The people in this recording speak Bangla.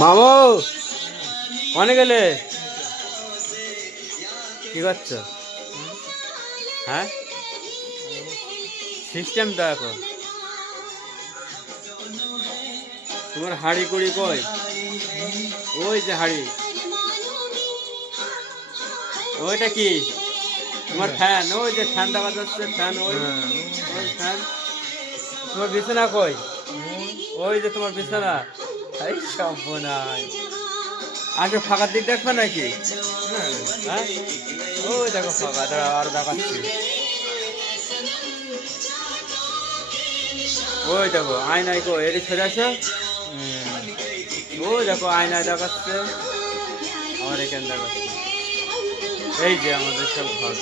মামু কনে গেলে? কি করছো? হ্যাঁ, সিস্টেম দেখো। তোমার হাড়ি কুড়ি কই? ওই যে হাড়ি, ওইটা কি? তোমার ফ্যান, ওই যে ফ্যান দেখা যাচ্ছে, ফ্যান ওই ওই ফ্যান। তোমার বিছানা কই? ওই যে তোমার বিছানা। এই সর্বনাশ, আগে ফাঁকার দিক দেখবে নাকি? হ্যাঁ, ওই দেখো ফাঁকা, দাঁড়া আর দেখাচ্ছি। ওই দেখো আয়নায় কো এটি ছেড়ে আসো। ওই দেখো আয়নায় দেখাচ্ছে, আমার এখানে দেখাচ্ছে। এই যে আমাদের সব ঘর।